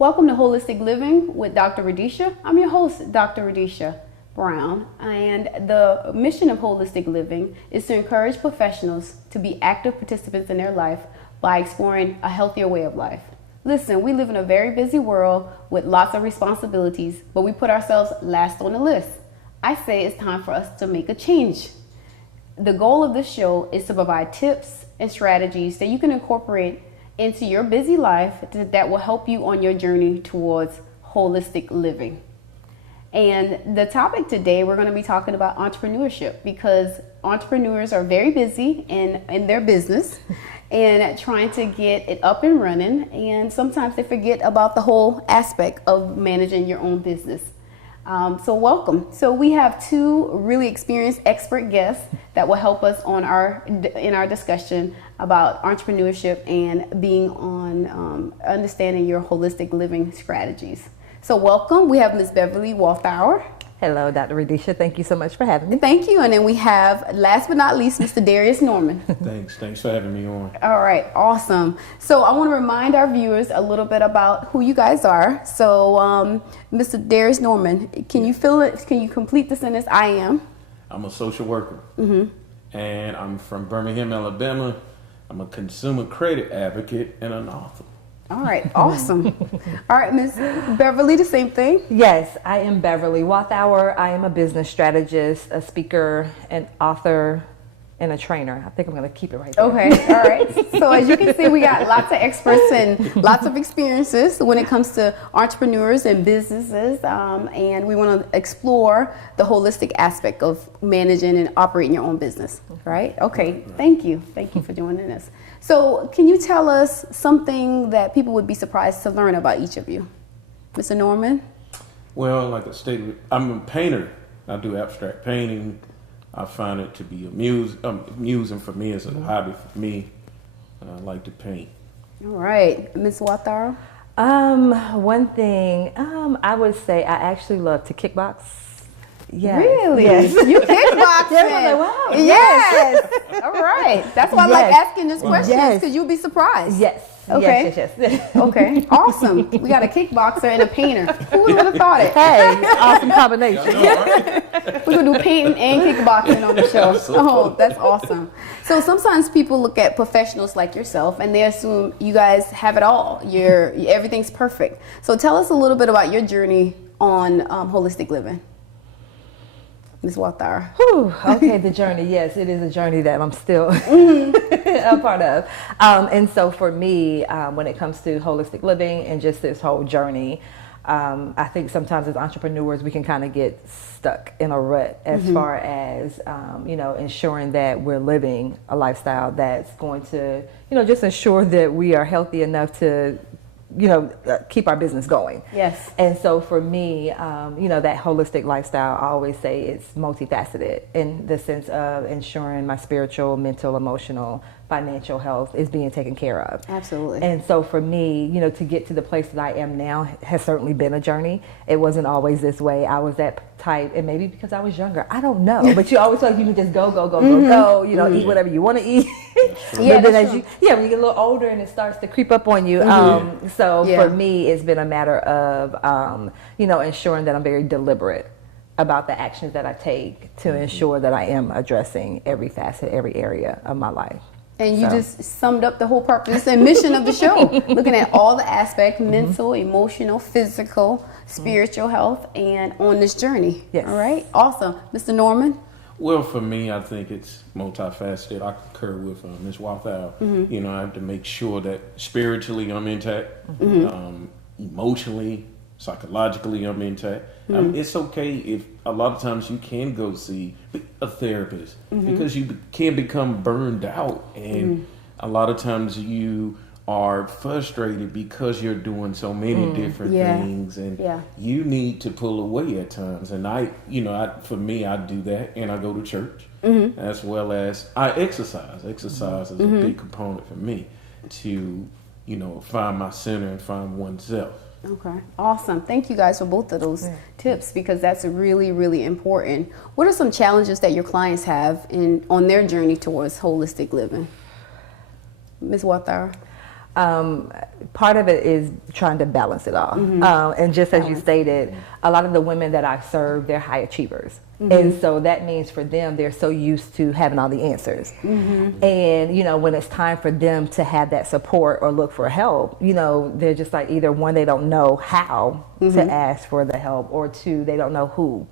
Welcome to Holistic Living with Dr. Radisha. I'm your host, Dr. Radisha Brown, and the mission of Holistic Living is to encourage professionals to be active participants in their life by exploring a healthier way of life. Listen, we live in a very busy world with lots of responsibilities, but we put ourselves last on the list. I say it's time for us to make a change. The goal of this show is to provide tips and strategies that you can incorporate into your busy life that will help you on your journey towards holistic living. And the topic today, we're going to be talking about entrepreneurship, because entrepreneurs are very busy in their business and trying to get it up and running. And sometimes they forget about the whole aspect of managing your own business. So welcome. So we have two really experienced expert guests that will help us in our discussion about entrepreneurship and being on understanding your holistic living strategies. So welcome. We have Ms. Beverly Walthour. Hello, Dr. Radisha. Thank you so much for having me. Thank you. And then we have, last but not least, Mr. Darius Norman. Thanks for having me on. All right, awesome. So I want to remind our viewers a little bit about who you guys are. So Mr. Darius Norman, can you complete the sentence? I am. I'm a social worker, and I'm from Birmingham, Alabama. I'm a consumer credit advocate and an author. All right, awesome. All right, Ms. Beverly, the same thing? Yes, I am Beverly Walthour. I am a business strategist, a speaker, an author, and a trainer. I think I'm going to keep it right there. Okay, all right. So as you can see, we got lots of experts and lots of experiences when it comes to entrepreneurs and businesses, and we want to explore the holistic aspect of managing and operating your own business, right? Okay, thank you. Thank you for joining us. So can you tell us something that people would be surprised to learn about each of you? Mr. Norman? Well, like I stated, I'm a painter. I do abstract painting. I find it to be amusing for me as a hobby for me. I like to paint. All right. Ms. Walthour? One thing, I would say I actually love to kickbox. Yes. Really? Yes. You kickboxing? Yeah, like, wow. Yes. All right. That's why I like asking this question, because you'll be surprised. Yes. Okay. Yes. Okay. Awesome. We got a kickboxer and a painter. Who would have thought it? Hey, awesome combination. We're going to do painting and kickboxing on the show. Oh, that's awesome. So sometimes people look at professionals like yourself and they assume you guys have it all. Everything's perfect. So tell us a little bit about your journey on holistic living. Ms. Walthour. Okay, the journey. Yes, it is a journey that I'm still a part of. And so for me, when it comes to holistic living and just this whole journey, I think sometimes as entrepreneurs, we can kind of get stuck in a rut as far as, ensuring that we're living a lifestyle that's going to, just ensure that we are healthy enough to keep our business going. Yes. And so for me, that holistic lifestyle, I always say it's multifaceted in the sense of ensuring my spiritual, mental, emotional, financial health is being taken care of. Absolutely. And so for me, to get to the place that I am now has certainly been a journey. It wasn't always this way. I was that type, and maybe because I was younger, I don't know. But you always feel like you can just go, eat whatever you want to eat. Yeah, but then when you get a little older and it starts to creep up on you. For me, it's been a matter of, ensuring that I'm very deliberate about the actions that I take to ensure that I am addressing every facet, every area of my life. And you just summed up the whole purpose and mission of the show, looking at all the aspects, mental, emotional, physical, spiritual health, and on this journey. Yes. All right. Awesome. Mr. Norman? Well, for me, I think it's multifaceted. I concur with Ms. Walthour. I have to make sure that spiritually I'm intact, emotionally, psychologically I'm intact. It's okay if a lot of times you can go see a therapist because you can become burned out, and a lot of times you are frustrated because you're doing so many different things, and you need to pull away at times. And for me, I do that, and I go to church as well as I exercise. Exercise is a big component for me to, find my center and find oneself. Okay, awesome. Thank you guys for both of those tips, because that's really, really important. What are some challenges that your clients have on their journey towards holistic living? Ms. Walthour? Part of it is trying to balance it all. And just as you stated, a lot of the women that I serve, they're high achievers. And so that means for them, they're so used to having all the answers. And, you know, when it's time for them to have that support or look for help, you know, they're just like, either one, they don't know how to ask for the help, or two, they don't know who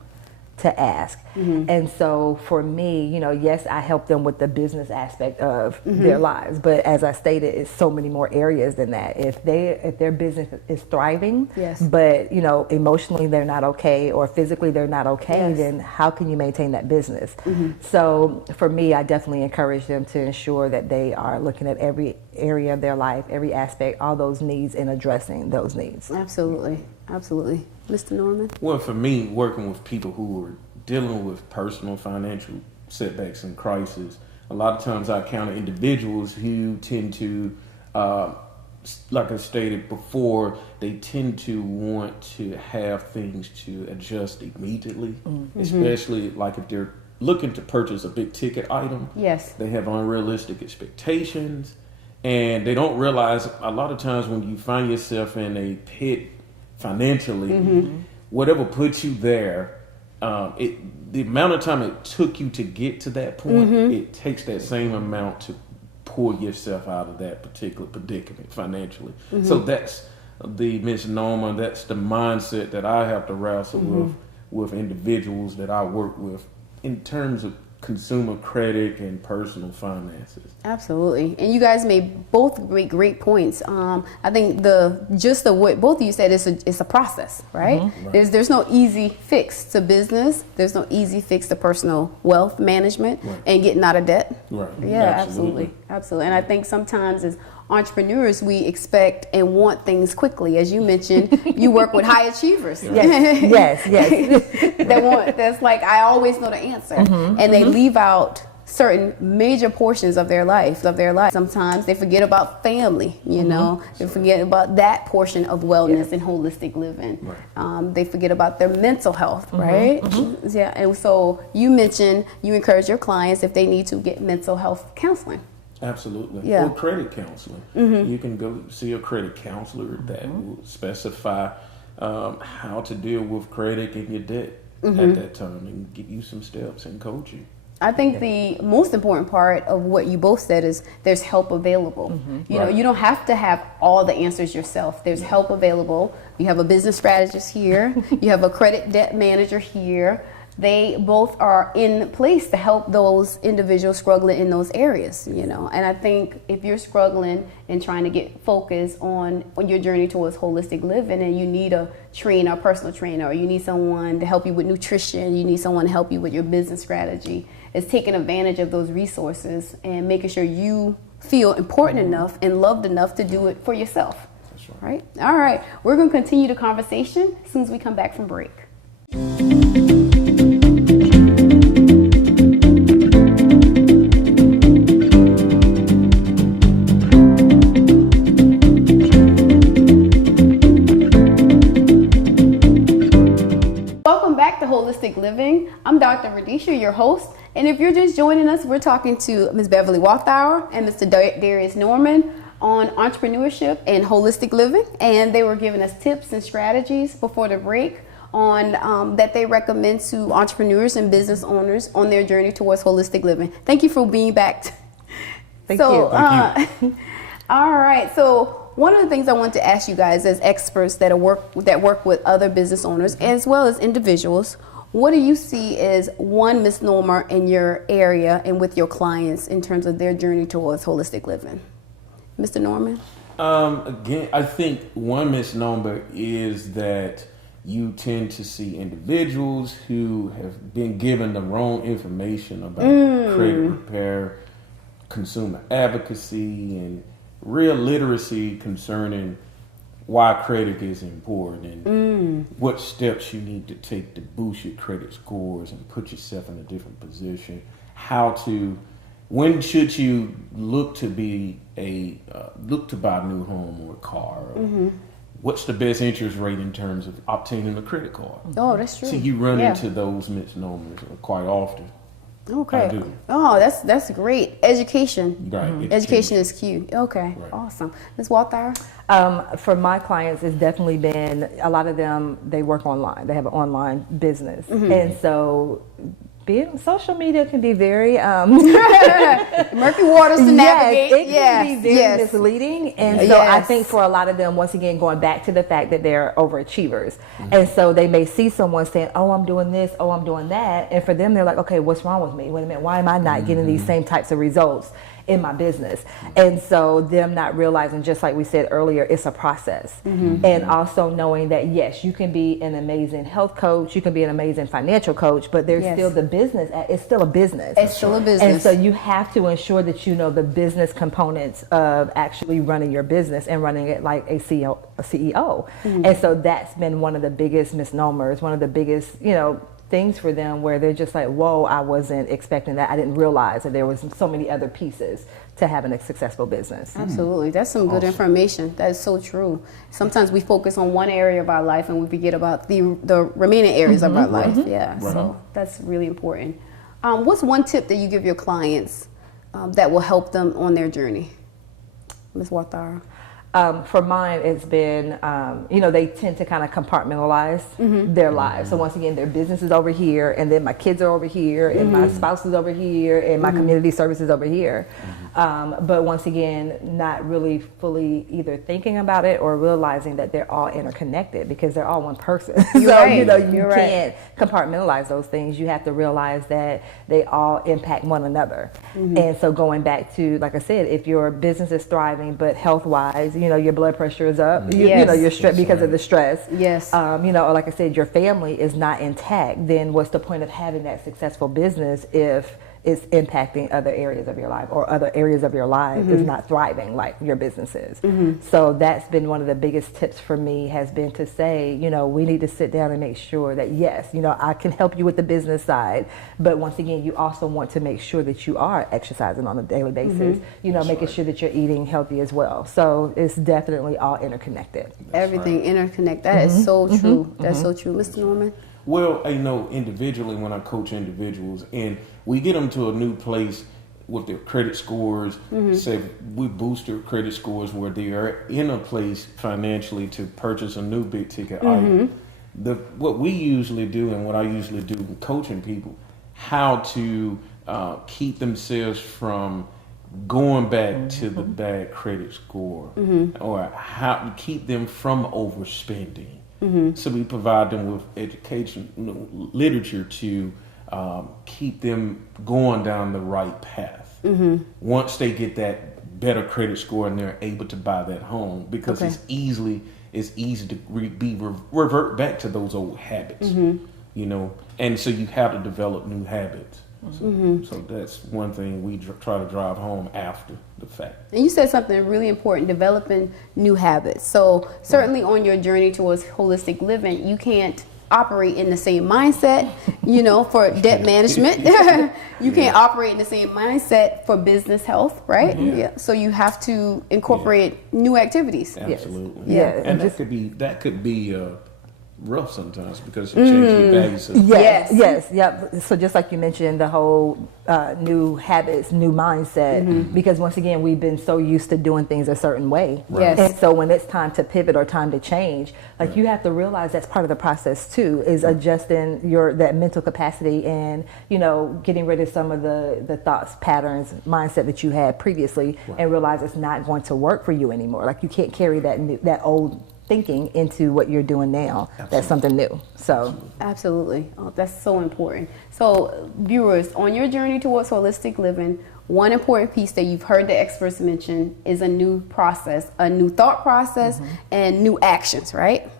to ask. And so for me, you know, yes, I help them with the business aspect of their lives, but as I stated, it's so many more areas than that. If their business is thriving, but you know, emotionally they're not okay, or physically they're not okay, then how can you maintain that business? So for me, I definitely encourage them to ensure that they are looking at every area of their life, every aspect, all those needs, and addressing those needs. Absolutely. Mr. Norman? Well, for me, working with people who are dealing with personal financial setbacks and crises, a lot of times I encounter individuals who tend to, like I stated before, they tend to want to have things to adjust immediately, especially like if they're looking to purchase a big ticket item. Yes. They have unrealistic expectations, and they don't realize a lot of times when you find yourself in a pit financially, whatever puts you there, the amount of time it took you to get to that point, it takes that same amount to pull yourself out of that particular predicament financially. So that's the misnomer, that's the mindset that I have to wrestle with individuals that I work with in terms of consumer credit and personal finances. Absolutely. And you guys made both great points. I think what both of you said is it's a process, right? There's no easy fix to business. There's no easy fix to personal wealth management and getting out of debt. Yeah, absolutely. And I think sometimes as entrepreneurs, we expect and want things quickly. As you mentioned, you work with high achievers. Yes. That's like, I always know the answer. And they leave out certain major portions of their life. Sometimes they forget about family, you know, they forget about that portion of wellness and holistic living. They forget about their mental health, right? Yeah. And so you mentioned you encourage your clients if they need to get mental health counseling. Absolutely. Or credit counseling. You can go see a credit counselor that will specify how to deal with credit and your debt at that time, and give you some steps and coach you. I think the most important part of what you both said is there's help available. You know, you don't have to have all the answers yourself. There's help available. You have a business strategist here. You have a credit debt manager here. They both are in place to help those individuals struggling in those areas, you know. And I think if you're struggling and trying to get focused on your journey towards holistic living, and you need a personal trainer, or you need someone to help you with nutrition, you need someone to help you with your business strategy, it's taking advantage of those resources and making sure you feel important enough and loved enough to do it for yourself. That's right. All right. We're going to continue the conversation as soon as we come back from break. Holistic Living. I'm Dr. Radisha, your host, and if you're just joining us, we're talking to Ms. Beverly Walthour and Mr. Darius Norman on entrepreneurship and holistic living, and they were giving us tips and strategies before the break on that they recommend to entrepreneurs and business owners on their journey towards holistic living. Thank you for being back. Thank you. All right, so one of the things I want to ask you guys as experts that work with other business owners as well as individuals, what do you see as one misnomer in your area and with your clients in terms of their journey towards holistic living? Mr. Norman? Again, I think one misnomer is that you tend to see individuals who have been given the wrong information about credit repair, consumer advocacy, and real literacy concerning why credit is important and what steps you need to take to boost your credit scores and put yourself in a different position. When should you look to buy a new home or a car? Or what's the best interest rate in terms of obtaining a credit card? Oh, that's true. So you run into those misnomers quite often. Okay. I do. Oh, that's great. Education. Right. Education is key. Okay. Right. Awesome. Ms. Walthour? For my clients, it's definitely been, a lot of them, they work online. They have an online business. And so being on social media can be very Murky waters to navigate. It can be very misleading. And so I think for a lot of them, once again, going back to the fact that they're overachievers. And so they may see someone saying, oh, I'm doing this, oh, I'm doing that. And for them, they're like, okay, what's wrong with me? Wait a minute, why am I not getting these same types of results in my business? And so them not realizing, just like we said earlier, it's a process. And also knowing that, yes, you can be an amazing health coach, you can be an amazing financial coach, but there's still the business. It's still a business. It's still a business. And so you have to ensure that you know the business components of actually running your business and running it like a CEO. And so that's been one of the biggest misnomers, one of the biggest, things for them, where they're just like, whoa, I wasn't expecting that. I didn't realize that there was so many other pieces to having a successful business. Absolutely. That's some good information. That is so true. Sometimes we focus on one area of our life and we forget about the remaining areas of our life. Yeah. So that's really important. What's one tip that you give your clients that will help them on their journey? Ms. Walthour? For mine, it's been, they tend to kind of compartmentalize their lives. So once again, their business is over here, and then my kids are over here, and my spouse is over here, and my community service is over here. But once again, not really fully either thinking about it or realizing that they're all interconnected, because they're all one person. So, you can't compartmentalize those things. You have to realize that they all impact one another. And so going back to, like I said, if your business is thriving, but health-wise, your blood pressure is up, you're stressed because of the stress. Yes. Or like I said, your family is not intact, then what's the point of having that successful business if it's impacting other areas of your life, or other areas of your life is not thriving like your business is? So that's been one of the biggest tips for me, has been to say, we need to sit down and make sure that, yes, I can help you with the business side, but once again, you also want to make sure that you are exercising on a daily basis, making sure that you're eating healthy as well. So it's definitely all interconnected. Everything interconnected. That is so true. That's so true. Mr. Norman? Well, individually, when I coach individuals and we get them to a new place with their credit scores, say we boost their credit scores where they are in a place financially to purchase a new big ticket item. What we usually do, and what I usually do in coaching people, how to keep themselves from going back to the bad credit score, or how to keep them from overspending. So we provide them with education, literature to keep them going down the right path. Once they get that better credit score and they're able to buy that home, because it's easy to revert back to those old habits, and so you have to develop new habits. So that's one thing we try to drive home after the fact. And you said something really important, developing new habits. So certainly on your journey towards holistic living, you can't operate in the same mindset, for debt management. You can't operate in the same mindset for business health, right? So you have to incorporate new activities. Absolutely. And that could be rough sometimes, because you change your value system. Yes. So just like you mentioned, the whole new habits, new mindset, because once again, we've been so used to doing things a certain way. And so when it's time to pivot or time to change, you have to realize that's part of the process too, is adjusting that mental capacity and, getting rid of some of the thoughts, patterns, mindset that you had previously, and realize it's not going to work for you anymore. Like, you can't carry that old thinking into what you're doing now. That's something new. So absolutely. Oh, that's so important. So viewers, on your journey towards holistic living, one important piece that you've heard the experts mention is a new process, a new thought process, and new actions, right?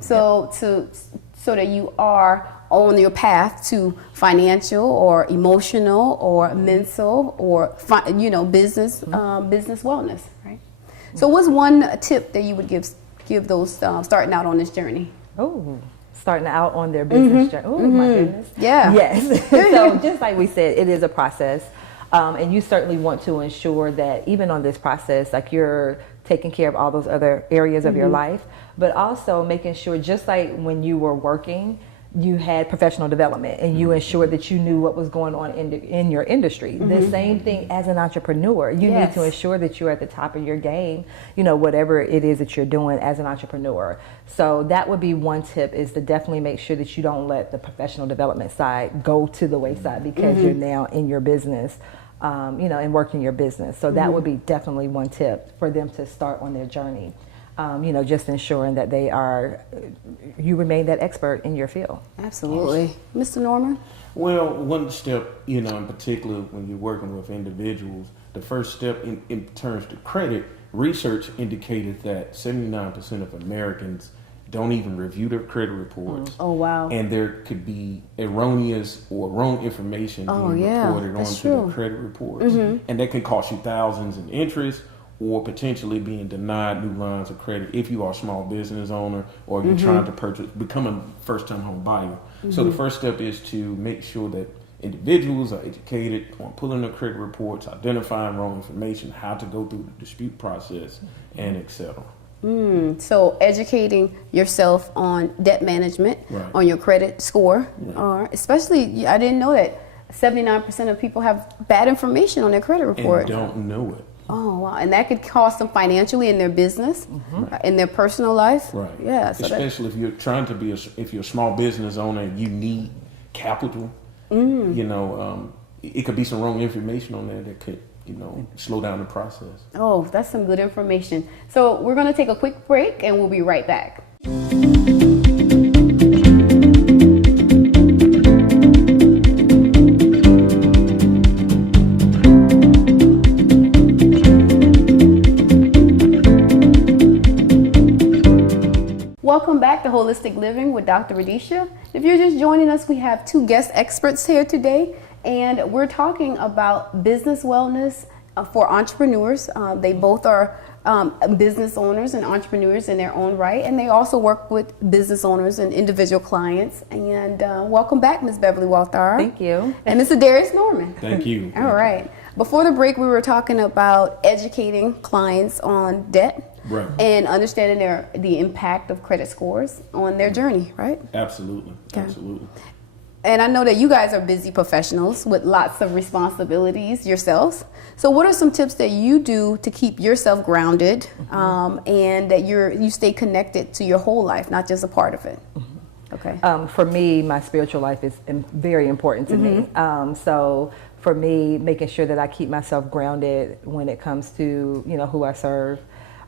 So so that you are on your path to financial or emotional or mental or business business wellness, right? So what's one tip that you would give those starting out on this journey? Starting out on their business journey. Oh, my goodness. Yeah. Yes. So just like we said, it is a process. And you certainly want to ensure that even on this process, like, you're taking care of all those other areas of your life, but also making sure, just like when you were working, you had professional development and you ensured that you knew what was going on in your industry. The same thing as an entrepreneur. You need to ensure that you're at the top of your game, whatever it is that you're doing as an entrepreneur. So that would be one tip, is to definitely make sure that you don't let the professional development side go to the wayside because you're now in your business, and working your business. So that would be definitely one tip for them to start on their journey. Just ensuring that you remain that expert in your field. Absolutely. Mr. Norman? Well, one step, in particular, when you're working with individuals, the first step in terms of credit, research indicated that 79% of Americans don't even review their credit reports. Oh, wow. And there could be erroneous or wrong information being reported onto their credit reports. And that can cost you thousands in interest, or potentially being denied new lines of credit if you are a small business owner or you're trying to become a first-time home buyer. So the first step is to make sure that individuals are educated on pulling their credit reports, identifying wrong information, how to go through the dispute process, and etc. So educating yourself on debt management, on your credit score, especially, I didn't know that 79% of people have bad information on their credit report. And don't know it. Oh, wow. And that could cost them financially in their business, in their personal life. Right. Yeah. So especially if you're trying to if you're a small business owner and you need capital, it could be some wrong information on there that could, slow down the process. Oh, that's some good information. So we're going to take a quick break and we'll be right back. Welcome back to Holistic Living with Dr. Radisha. If you're just joining us, we have two guest experts here today, and we're talking about business wellness for entrepreneurs. They both are business owners and entrepreneurs in their own right, and they also work with business owners and individual clients. And welcome back, Ms. Beverly Walthour. Thank you. And Mr. Darius Norman. Thank you. All right. Before the break, we were talking about educating clients on debt. Right. And understanding the impact of credit scores on their journey, right? Absolutely. Okay. Absolutely. And I know that you guys are busy professionals with lots of responsibilities yourselves. So what are some tips that you do to keep yourself grounded and that you stay connected to your whole life, not just a part of it? Okay. For me, my spiritual life is very important to me. So for me, making sure that I keep myself grounded when it comes to, who I serve.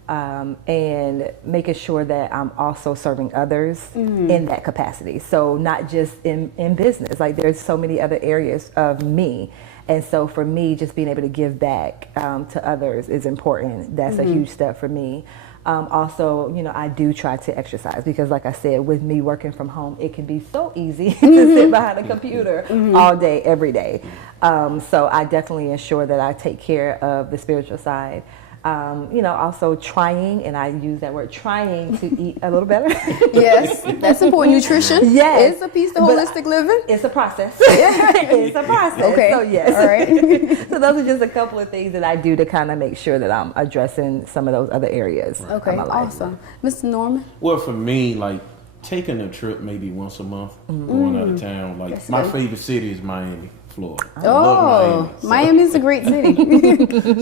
And making sure that I'm also serving others in that capacity. So not just in business, like there's so many other areas of me. And so for me, just being able to give back to others is important. That's a huge step for me. Also, I do try to exercise because like I said, with me working from home, it can be so easy to sit behind a computer all day, every day. So I definitely ensure that I take care of the spiritual side. Also trying, and I use that word, trying to eat a little better. Yes, that's important. Nutrition is a piece of holistic living. It's a process. It's a process. Okay. So yes. All right. So those are just a couple of things that I do to kind of make sure that I'm addressing some of those other areas. Okay, of my life. awesome. Mr. Norman? Well, for me, like taking a trip maybe once a month, going out of town. Like That's my good. favorite city is Miami, Florida. I love Miami. Miami's a great city.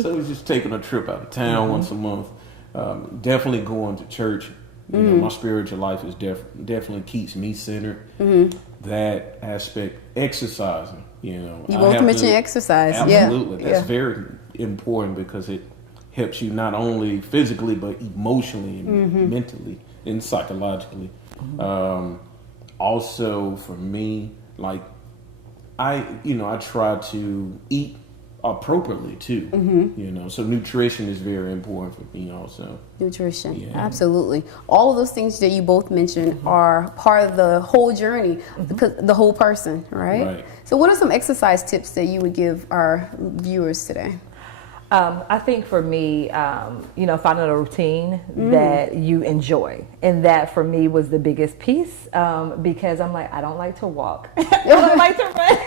So it's just taking a trip out of town once a month. Definitely going to church. My spiritual life is definitely keeps me centered. That aspect, exercising. You both mentioned exercise. Absolutely, Yeah. that's very important because it helps you not only physically but emotionally and mentally and psychologically. Also, for me, like I try to eat appropriately too. So nutrition is very important for me also. Nutrition, absolutely. All of those things that you both mentioned are part of the whole journey, the whole person, right? Right. So what are some exercise tips that you would give our viewers today? I think for me, finding a routine that you enjoy. And that for me was the biggest piece because I'm like, I don't like to walk. I don't like to run.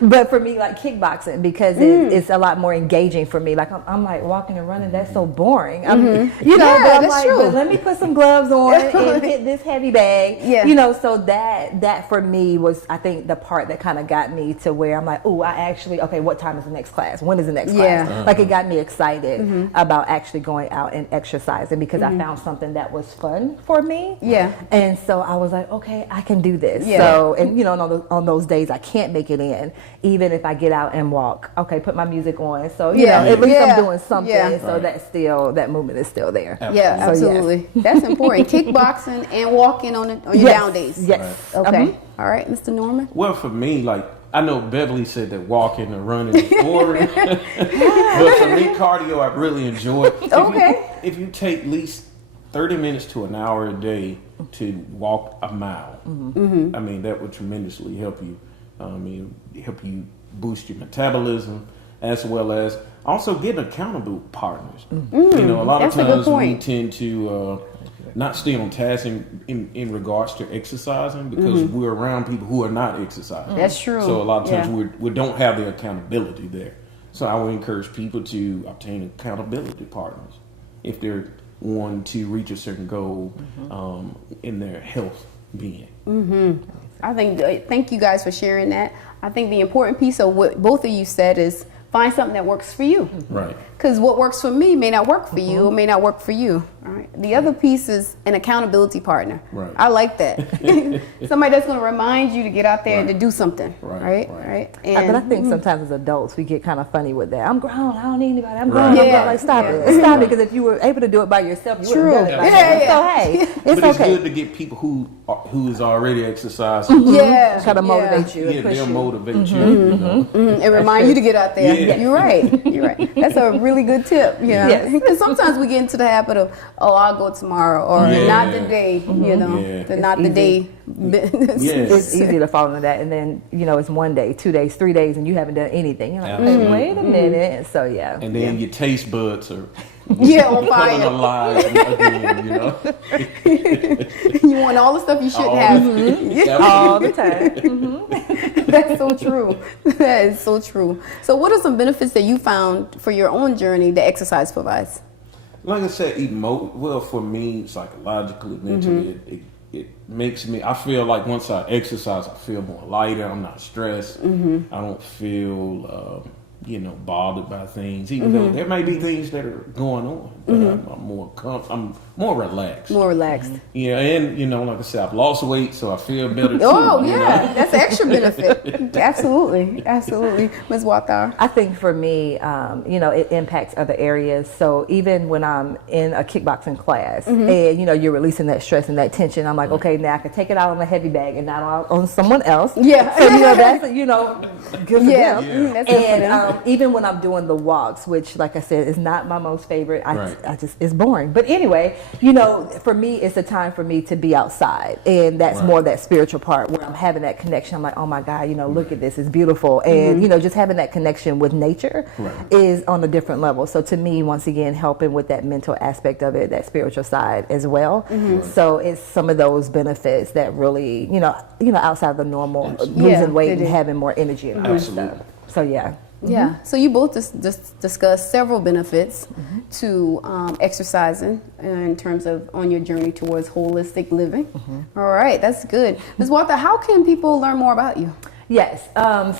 But for me, like kickboxing, because it's a lot more engaging for me. Like I'm like walking and running, that's so boring. But I'm like, but let me put some gloves on and hit this heavy bag. Yeah. So that for me was, I think, the part that kind of got me to where I'm like, oh, okay, what time is the next class? When is the next class? Like it got me excited about actually going out and exercising because I found something that was fun for me. Yeah. And so I was like, okay, I can do this. Yeah. So, and on those days I can't make it in, even if I get out and walk, okay, put my music on. So, at least I'm doing something. Yeah. So that movement is still there. Absolutely. Yeah, absolutely. So, that's important. Kickboxing and walking on your down days. Yes. Okay. All right, Mr. Norman. Well, for me, I know Beverly said that walking and running is boring, but for me, cardio I really enjoy. If you take at least 30 minutes to an hour a day to walk a mile, I mean, that would tremendously help you. Help you boost your metabolism, as well as also getting accountable partners. A lot of times we tend to not stay on task in regards to exercising because we're around people who are not exercising. That's true. So a lot of times we don't have the accountability there. So I would encourage people to obtain accountability partners if they're wanting to reach a certain goal in their health being. I think, thank you guys for sharing that. I think the important piece of what both of you said is find something that works for you. Right. Because what works for me may not work for you, or may not work for you. All right. The other piece is an accountability partner. Right. I like that. Somebody that's going to remind you to get out there and to do something. Right. And, but I think sometimes as adults we get kind of funny with that. I'm grown. I don't need anybody. I'm grown. Yeah. Like stop it. Stop it. Because if you were able to do it by yourself, you wouldn't have done it. So hey, it's but okay. It's good to get people who is already exercising. Try to motivate you. Yeah, they'll motivate you. And remind you to get out there. Yeah. You're right. That's a really good tip. Yeah. Because sometimes we get into the habit of, I'll go tomorrow, or not today. Not the day. It's easy to fall into that, and then it's 1 day, 2 days, 3 days, and you haven't done anything. You're like, wait a minute. So and then your taste buds are on fire. Alive again, You want all the stuff you shouldn't have all the time. That's so true. That is so true. So what are some benefits that you found for your own journey that exercise provides? Like I said, for me, psychologically, mentally, it makes me, I feel like once I exercise, I feel more lighter. I'm not stressed. I don't feel, bothered by things, even though there may be things that are going on. But I'm more relaxed. More relaxed. Yeah, and like I said, I've lost weight, so I feel better too. Oh yeah, that's an extra benefit. Absolutely. Ms. Walthour. I think for me, it impacts other areas. So even when I'm in a kickboxing class, and you're releasing that stress and that tension, I'm like, okay, now I can take it out on the heavy bag and not on someone else. Yeah. So that's good for them. That's good for them. Even when I'm doing the walks, which, like I said, is not my most favorite. It's boring. But anyway, for me, it's a time for me to be outside, and that's more that spiritual part where I'm having that connection. I'm like, oh my God, look at this, it's beautiful, and just having that connection with nature is on a different level. So to me, once again, helping with that mental aspect of it, that spiritual side as well. So it's some of those benefits that really, outside the normal losing weight and having more energy and all stuff. So yeah. So you both discussed several benefits to exercising in terms of on your journey towards holistic living. All right, that's good. Ms. Walthour, how can people learn more about you? Yes,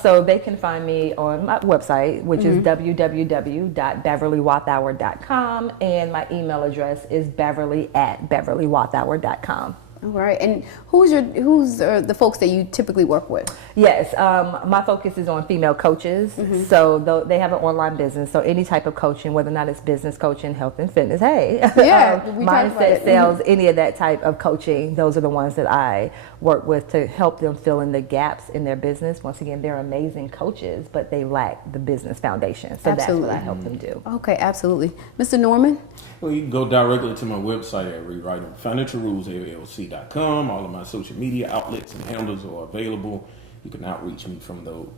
so they can find me on my website, which is www.beverlywalthour.com, and my email address is beverly@beverlywalthour.com. All right, and who's the folks that you typically work with? Yes, my focus is on female coaches. So they have an online business. So any type of coaching, whether or not it's business coaching, health and fitness, mindset, sales, any of that type of coaching, those are the ones that I work with to help them fill in the gaps in their business. Once again, they're amazing coaches, but they lack the business foundation. So that's what I help them do. Okay, absolutely. Mr. Norman? Well, you can go directly to my website at rewritingfinancialrulesllc.com. All of my social media outlets and handles are available. You can outreach me from those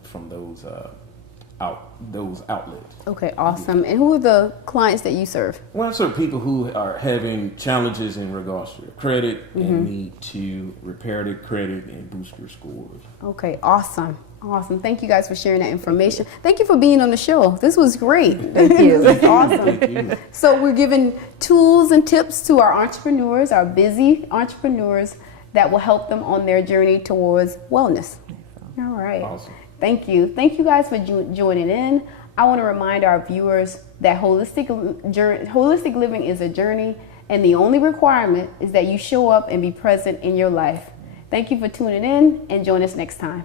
those outlets. Okay, awesome. And who are the clients that you serve? Well, so people who are having challenges in regards to their credit and need to repair their credit and boost your scores. Okay, awesome. Awesome. Thank you guys for sharing that information. Thank you for being on the show. This was great. Thank you. It's awesome. Thank you. So we're giving tools and tips to our entrepreneurs, our busy entrepreneurs, that will help them on their journey towards wellness. All right. Awesome. Thank you. Thank you guys for joining in. I want to remind our viewers that holistic living is a journey, and the only requirement is that you show up and be present in your life. Thank you for tuning in, and join us next time.